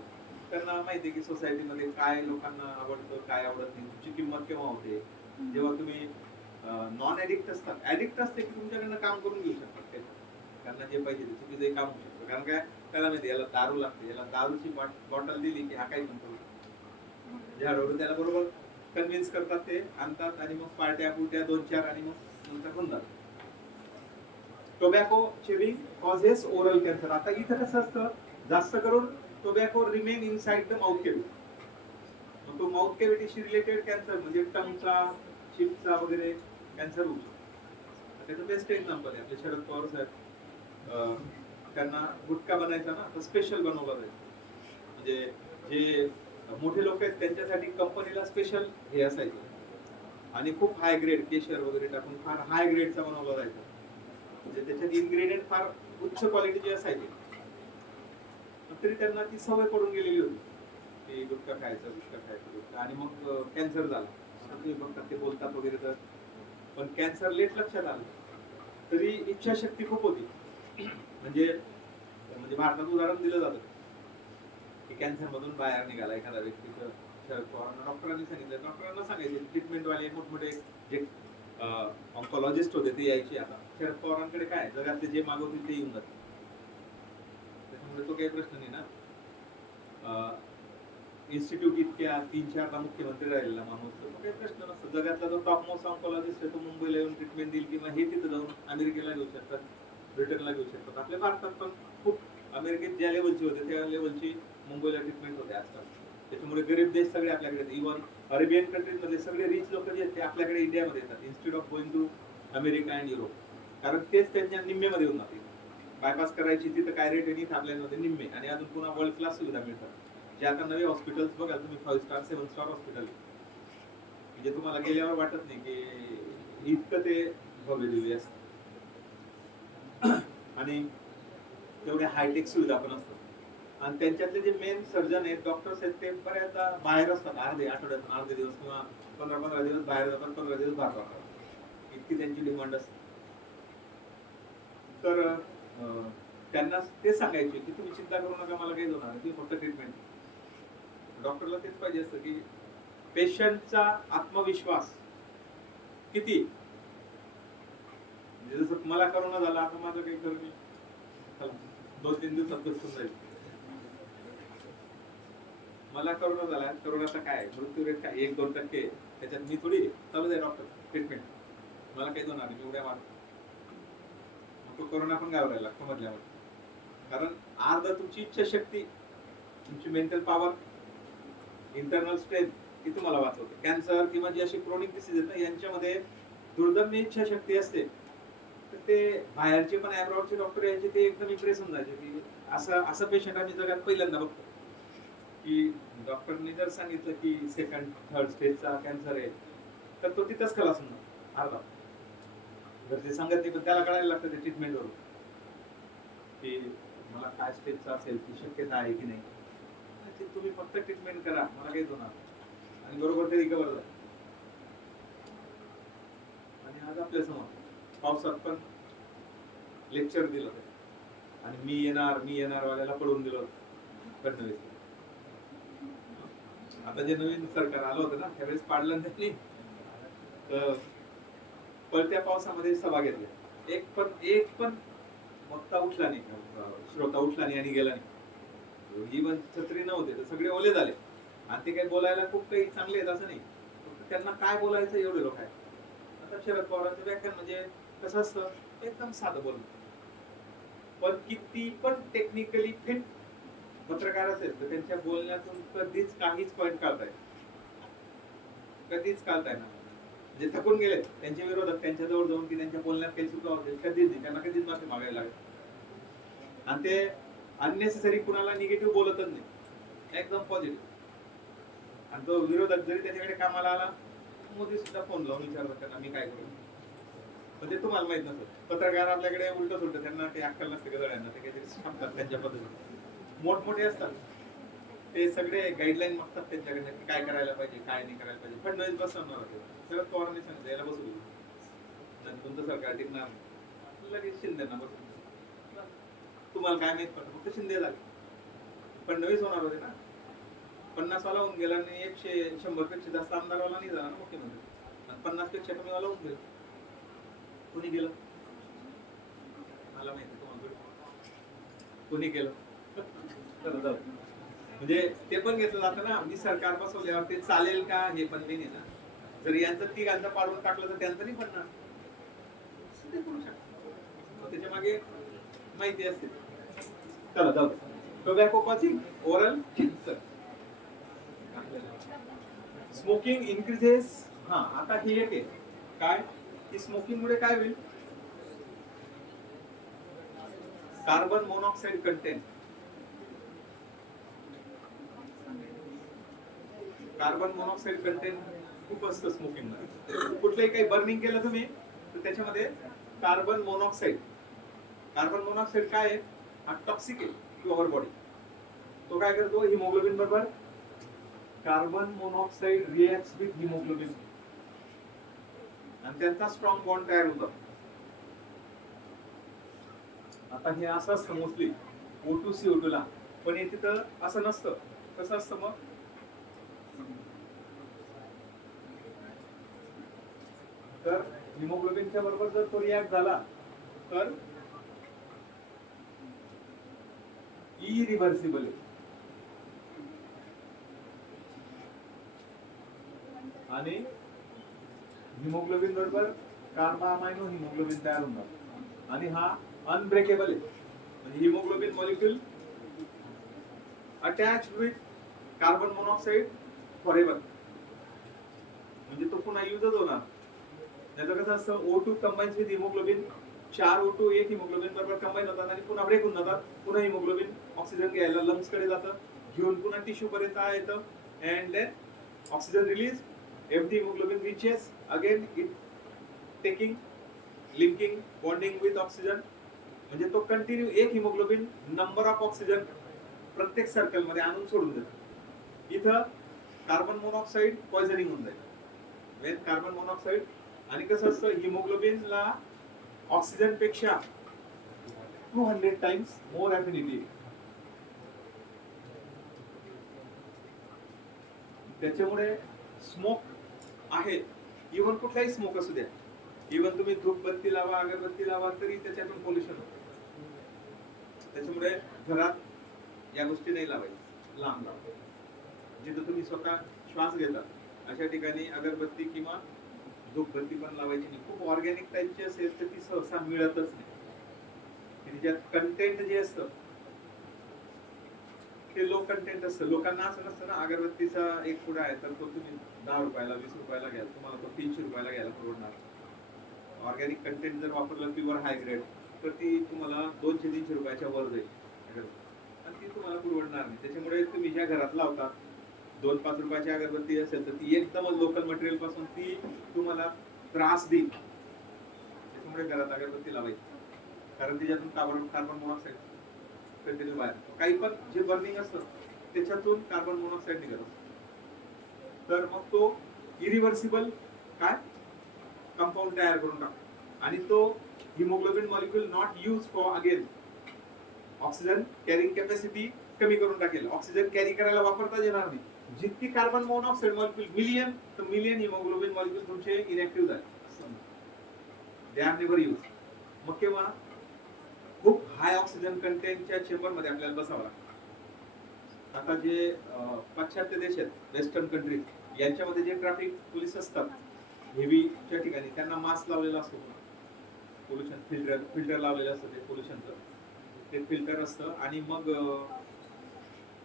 त्यांना माहिती आहे की सोसायटीमध्ये काय लोकांना आवडतं काय आवडत नाही, तुमची किंमत केव्हा होते जेव्हा तुम्ही नॉन ऍडिक्ट असतात. ऍडिक्ट असते की तुमच्याकडनं काम करून घेऊ शकतात ते, त्यांना जे पाहिजे ते चुकीचं काम होऊ शकतं. कारण काय त्याला माहिती याला दारू लागते, याला दारूची बॉटल दिली की हा काही पण करू शकतो. हळूहळू त्याला बरोबर कन्व्हिन्स करतात, ते आणतात आणि मग पार्ट्या पुट्या 2-4 आणि मग नंतर होऊन जातात. Tobacco chewing causes oral cancer. आता इथं कसं असतं जास्त करून tobacco remain inside the mouth cavity. मग तो माउथ कॅव्हिटीशी रिलेटेड कॅन्सर म्हणजे टंगचा चिपचा वगैरे कॅन्सर होऊ शकतो. त्याचं बेस्ट एक्झाम्पल आहे आपले शरद पवार साहेब. त्यांना गुटखा बनायचा ना तर स्पेशल बनवला जायचं. म्हणजे जे मोठे लोक आहेत त्यांच्यासाठी कंपनीला स्पेशल हे असायचं आणि खूप हाय ग्रेड केशर वगैरे टाकून फार हाय ग्रेडचा बनवला जायचा. म्हणजे त्याच्यात इन्ग्रेडियंट फार उच्च क्वालिटीचे असायचे, तरी त्यांना ती सवय पडून गेलेली होती की गुटखा खायचं आणि मग कॅन्सर झाला. तुम्ही बघतात ते बोलतात वगैरे तर, पण कॅन्सर लेट लक्षात आलं तरी इच्छाशक्ती खूप होती. म्हणजे म्हणजे भारतात उदाहरण दिलं जातं की कॅन्सर मधून बाहेर निघाला एखादा व्यक्ती तर शरद पवारांना डॉक्टरांनी सांगितलं, डॉक्टरांना सांगायचे ट्रीटमेंट वाले मोठमोठे जे ऑन्कॉलॉजिस्ट होते ते यायचे. आता शरद पवारांकडे काय जगातले जे मागवतील ते येऊन जाते, त्याच्यामुळे तो काही प्रश्न नाही ना. इन्स्टिट्यूट इतक्या 3-4दा मुख्यमंत्री राहिलेला माणूस, तो काही प्रश्न नसतो. जगातला जो टॉप मोस्ट ऑन्कॉलॉजिस्ट आहे तो मुंबईला येऊन ट्रीटमेंट देईल किंवा हे तिथं जाऊन अमेरिकेला घेऊ शकतात, ब्रिटनला घेऊ शकतात. आपल्या भारतात पण खूप अमेरिकेत ज्या लेवलची होते त्या लेवलची मुंबईला ट्रीटमेंट होते आजकाल. त्याच्यामुळे गरीब देश सगळे आपल्याकडे, इव्हन अरेबियन कंट्रीज मध्ये सगळे रिच लोक जे आहेत ते आपल्याकडे इंडियामध्ये येतात instead of going to America and Europe. कारण तेच त्यांच्या निम्मेमध्ये येऊन जाते. बायपास करायची तिथं काय रेट आहे आपल्यामध्ये निम्मे, आणि अजून पुन्हा वर्ल्ड क्लास सुविधा मिळतात. जे आता नवे हॉस्पिटल्स बघा तुम्ही 5 स्टार 7 स्टार हॉस्पिटल, म्हणजे तुम्हाला गेल्यावर वाटत नाही की इतकं ते भव्य दिव्य असतं आणि तेवढे हायटेक सुविधा पण असतात. आणि त्यांच्यातले जे मेन सर्जन आहेत डॉक्टर्स आहेत ते बऱ्याचदा बाहेर असतात, आठवड्यातून अर्धे दिवस किंवा 15-15 दिवस बाहेर जातात, 15 दिवस बाहेर राहतात, इतकी त्यांची डिमांड असते. तर त्यांना ते सांगायचे की तुम्ही चिंता करू नका, मला काही होणार नाही, तुम्ही फक्त ट्रीटमेंट. डॉक्टरला तेच पाहिजे असतं की पेशंटचा आत्मविश्वास किती. जसं मला करोना झाला, आता माझं काही खरं नाही, 2-3 दिवसात बसून जाईल. मला करोना झाला, करोनाचा काय मृत्यू रेट काय 1-2%, त्याच्यात मी थोडी चालू आहे डॉक्टर ट्रीटमेंट, मला काही होणार नाही, एवढ्या मार्ग. तो करोना पण गावायला लागतो मधल्यावर, कारण अर्ध तुमची इच्छाशक्ती, तुमची मेंटल पॉवर, इंटरनल स्ट्रेंथ ती तुम्हाला वाचवते. कॅन्सर किंवा जी अशी क्रोनिक डिसीज आहेत ना यांच्यामध्ये दुर्दम्य इच्छाशक्ती असते. तर ते बाहेरचे पण ॲब्रॉडचे डॉक्टर यायचे ते एकदम इम्प्रेस होऊन जायचे की असं पेशंट आम्ही जगात पहिल्यांदा बघतो. की डॉक्टरनी जर सांगितलं की सेकंड थर्ड स्टेजचा कॅन्सर आहे, तर तो तिथंच खलास होणार अर्धा. जर ते सांगत नाही, पण त्याला कळायला लागतं ते ट्रीटमेंटवरून की मला काय स्टेजचा असेल, ती शक्यता आहे की नाही. ते तुम्ही फक्त ट्रीटमेंट करा, मला काहीच होणार आणि बरोबर ते रिकवर झालं. आणि आज आपल्या समोर पावसात पण लेक्चर दिलं होतं आणि मी येणार वाल्याला पडून दिलं होतं फडणवीस. आता जे नवीन सरकार आलं होतं ना, त्यावेळेस पाडलं नाही तर पळत्या पावसामध्ये सभा घेतल्या. एक पण वक्ता उठला नाही, श्रोता उठला नाही आणि गेला नाही. इवन छत्री नव्हते तर सगळे ओले झाले. आणि ते काही बोलायला खूप काही चांगले आहेत असं नाही, त्यांना काय बोलायचं एवढे लोक आहेत. आता शरद पवारांचं व्याख्यान म्हणजे कसं असतं, एकदम साधं बोलणं, पण किती पण टेक्निकली फिट पत्रकार असेल तर त्यांच्या बोलण्यातून कधीच काहीच पॉईंट काढताय, कधीच काढताय ना. जे थकून गेले त्यांचे विरोधक त्यांच्या जवळ जाऊन की त्यांच्या बोलण्यात काही चुका होते, कधीच नाही, त्यांना कधीच माफी मागायला लागेल. आणि ते अननेसेसरी कुणाला निगेटिव्ह बोलतच नाही, एकदम पॉझिटिव्ह. आणि तो विरोधक जरी त्याच्याकडे कामाला आला, मोदी सुद्धा फोन लावून विचारतात त्यांना मी काय करू. पण ते तुम्हाला माहित नसतं, पत्रकार आपल्याकडे उलट सुलट, त्यांना काही अक्कल नसते गदळ्यांना, ते काहीतरी सांगतात त्यांच्या पद्धतीने. मोठमोठे असतात ते सगळे गाईडलाईन मागतात त्यांच्याकडे की काय करायला पाहिजे काय नाही करायला पाहिजे. फडणवीस बसवणार होते, शरद पवारांनी सांगितलं याला बसू दिलं, तुमचं सरकार टिकणार नाही, लगेच शिंदेना बसून. तुम्हाला काय माहित पडतं, फक्त शिंदे झाले. फडणवीस होणार होते ना, 50 वाला होऊन गेला आणि 100 पेक्षा जास्त आमदारवाला नाही झाला ना मुख्यमंत्री, आणि 50 पेक्षा कमी वाला होऊन गेला. कोणी गेलं मला माहिती, तुम्हाला कोणी केलं. म्हणजे ते पण घेतलं जातं ना, मी सरकार बसवल्यावर ते चालेल का हे पण नाही ना. जर यांचं तिघांचं पाडून टाकलं तर त्यांचं नाही पडणार, ते करू शकतो, त्याच्या मागे माहिती असते. चला जाऊ. Tobacco coaching oral smoking increases. हा आता हे एक आहे काय की स्मोकिंग मुळे काय होईल, carbon monoxide content. Carbon monoxide content खूप असतं स्मोकिंग मध्ये. कुठलंही काही बर्निंग केलं तुम्ही तर त्याच्यामध्ये कार्बन मोनॉक्साईड. कार्बन मोनॉक्साईड काय आहे, हा टॉक्सिक आहे टू अवर बॉडी. तो काय करतो, हिमोग्लोबिन बरोबर carbon monoxide reacts with haemoglobin आणि त्यांचा स्ट्रॉंग बॉन्ड तयार होतो. आता हे असं असतं मोस्टली O2CO2 ला, पण हे तिथं असं नसतं. कसं असतं मग, तर हिमोग्लोबिनच्या बरोबर जर तो रिॲक्ट झाला तर इरिव्हर्सिबल आहे. आणि हिमोग्लोबिन बरोबर कार्बामायनो हिमोग्लोबिन तयार होणार आणि हा अनब्रेकेबल आहे. म्हणजे haemoglobin molecule attach with carbon monoxide forever, म्हणजे तो पुन्हा युजच होणार. त्याचं कसं असतं, O2 combines with haemoglobin, 4 O2 एक हिमोग्लोबिन बरोबर कंबाईन होतात आणि पुन्हा ब्रेक होऊन जातात. पुन्हा हिमोग्लोबिन ऑक्सिजन घ्यायला लंग्स कडे जातं, घेऊन पुन्हा टिश्यू पर्यंत येतं and then oxygen release. If the hemoglobin reaches again it taking linking bonding with oxygen, म्हणजे तो कंटिन्यू एक हिमोग्लोबिन नंबर ऑफ ऑक्सिजन प्रत्येक सर्कल मध्ये आणून सोडून देतो. इथं कार्बन मोनॉक्साईड पॉइझनिंग होऊन जाईल वेन कार्बन मोनॉक्साईड. आणि कसं असतं, हिमोग्लोबिनला ऑक्सिजन पेक्षा 200 टाइम्स मोर ॲफिनिटी. त्याच्यामुळे स्मोक आहे, इव्हन कुठलाही स्मोक असू द्या, इव्हन तुम्ही धूपबत्ती लावा अगरबत्ती लावा तरी त्याच्यातून पोल्युशन होतं. त्याच्यामुळे घरात या गोष्टी नाही लावायच्या, लांब लावा. जिथं तुम्ही स्वतः श्वास घेता अशा ठिकाणी अगरबत्ती किंवा धूपबत्ती पण लावायची नाही. खूप ऑर्गॅनिक टाईपची असेल तर ती सहसा मिळतच नाही. तिच्यात कंटेंट जे असतं ते लो कंटेंट असतं. लोकांना असं नसतं ना, अगरबत्तीचा एक पुडा आहे तर तो तुम्ही 10 रुपयाला 20 रुपयाला घ्याल, तुम्हाला तो 300 रुपयाला घ्यायला परवडणार. ऑर्गॅनिक कंटेंट जर वापरलं प्युअर हाय ग्रेड तर ती तुम्हाला 200-300 रुपयाच्या वर जाईल. आणि ती तुम्हाला परवडणार नाही. त्याच्यामुळे तुम्ही ज्या घरात लावता 2-5 रुपयाची अगरबत्ती असेल तर ती एकदमच लोकल मटेरियल पासून ती तुम्हाला त्रास देईल. त्याच्यामुळे घरात अगरबत्ती लावायची, कारण त्याच्यातून कार्बन मोनॉक्साईड कंटिन्यू बाहेर येतो. काही पण जे बर्निंग असतं त्याच्यातून कार्बन मोनॉक्साईड निघत असतो. तर मग तो इरिव्हर्सिबल काय कंपाऊंड तयार करून टाकतो आणि तो haemoglobin molecule not use for again oxygen carrying capacity कमी करून टाकेल. ऑक्सिजन कॅरी करायला वापरता येणार नाही. जितकी कार्बन मोनॉक्साईड मॉलिक्यूल मिलियन तर मिलियन हिमोग्लोबिन मॉलिक्यूल तुमचे इनॅक्टिव्ह झाले, दे आर नेव्हर यूज. मग केव्हा खूप हाय ऑक्सिजन कंटेंटच्या चेंबर मध्ये आपल्याला बसावं लागतं. आता जे पाश्चात्य देश आहेत वेस्टर्न कंट्रीज यांच्यामध्ये जे ट्रॅफिक पोलीस असतात हेवीच्या ठिकाणी त्यांना मास्क लावलेला असतो, पोल्युशन फिल्टर लावलेलं असतं. ते पोल्युशनचं ते फिल्टर असतं आणि मग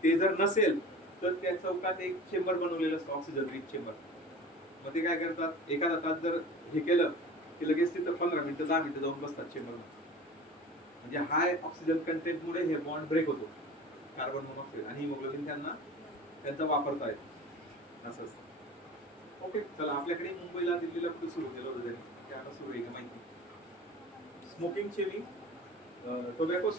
ते जर नसेल तर त्या चौकात एक चेंबर बनवलेलं असतं ऑक्सिजन रिच चेंबर. मग ते काय करतात एखादा तास जर हे केलं की लगेच तिथं 15 मिनिटं 10 मिनिटं जाऊन बसतात चेंबर. म्हणजे हाय ऑक्सिजन कंटेंट मुळे हे बॉन्ड ब्रेक होतो कार्बन मोनॉक्साईड आणि हिमोग्लोबिन त्यांचा वापरता येतो असं असतं. ओके चला, आपल्याकडे मुंबईला दिल्लीला कुठे सुरू केलं होतं ते आता सुरू आहे का माहिती. स्मोकिंग चेविंग टोबॅको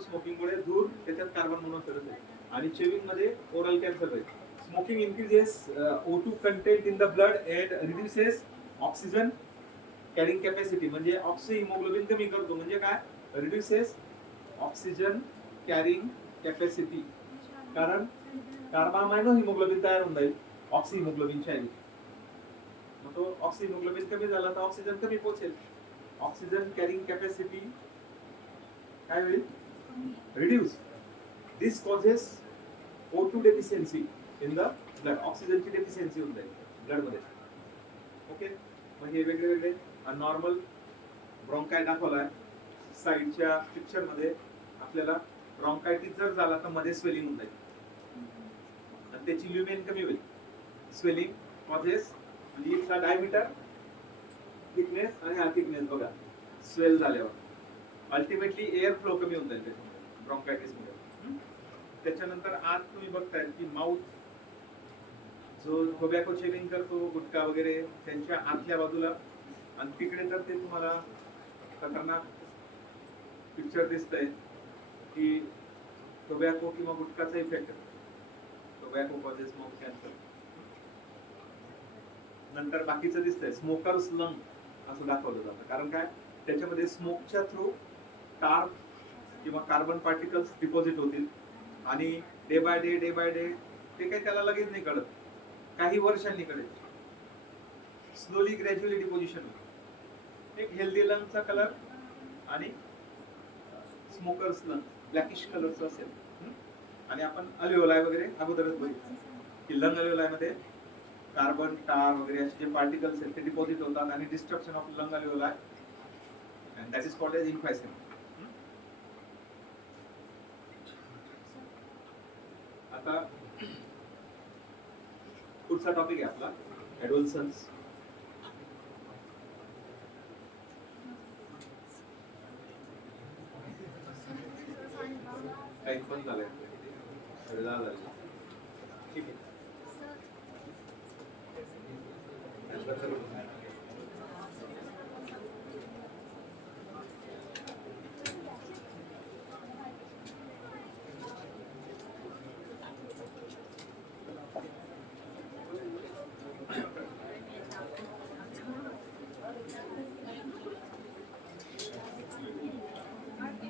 स्मोकिंग मुळे धूर त्याच्यात कार्बन मोनॉक्साईड आहे आणि चेविंग मध्ये ओरल कॅन्सर आहे. Smoking increases O2 content in the blood and reduces oxygen carrying capacity. म्हणजे ऑक्सी हिमोग्लोबिन कमी करतो. म्हणजे काय रिड्युसेस ऑक्सिजन कॅरिंग कॅपॅसिटी, कारण कार्बामायनो हिमोग्लोबिन तयार होऊन जाईल ऑक्सी हिमोग्लोबिनच्या ऐवजी. मग तो ऑक्सी हिमोग्लोबिन कमी झाला तर ऑक्सिजन कमी पोहोचेल. ऑक्सिजन कॅरिंग कॅपॅसिटी काय होईल reduce. This causes O2 deficiency in the blood. ऑक्सिजनची डेफिशियन्सी होऊन जाईल ब्लड मध्ये. ओके मग हे वेगळे वेगळे नॉर्मल ब्रॉन्काय दाखवलाय साईडच्या पिक्चर मध्ये. आपल्याला ब्रॉन्कायटिस जर झाला तर मध्ये स्वेलिंग होऊन जाईल आणि त्याची ल्युमेन कमी होईल. स्वेलिंग कॉजेस म्हणजे इथला डायमीटर थिकनेस आणि हा थिकनेस बघा स्वेल झाल्यावर अल्टिमेटली एअर फ्लो कमी होऊन जाईल त्याच्यामुळे ब्रॉन्कायटिस मध्ये. त्याच्यानंतर आज तुम्ही बघताय की माउथ जो टोबॅको चेविंग करतो गुटखा वगैरे त्यांच्या आतल्या बाजूला आणि तिकडे तर ते तुम्हाला खतरनाक पिक्चर दिसतंय की टोबॅको किंवा गुटखाचा effect. Tobacco causes mouth cancer. नंतर बाकीचं दिसतंय स्मोकर्स लंग असं दाखवलं जातं. कारण काय त्याच्यामध्ये स्मोकच्या थ्रू कार किंवा कार्बन पार्टिकल्स डिपॉझिट होतील आणि डे बाय डे ते काही त्याला लगेच नाही कळत, काही वर्षांनी कळेल. स्लोली ग्रॅज्युअली डिपोजिशन होईल. एक हेल्दी लंगचा कलर आणि स्मोकर्स लंग ब्लॅकिश कलरचा असेल. आणि आपण अल्व्हेओलाई वगैरे अगोदरच बघितलं की लंग अल्व्हेओलाई मध्ये कार्बन टार वगैरे असे जे पार्टिकल्स आहेत ते डिपॉझिट होतात आणि destruction of lung alveoli and that is called as emphysema. आता पुढचा टॉपिक आहे आपला ऍडोलसन्स. टाइम पण झालाय, 10:30 झाले. ठीक आहे.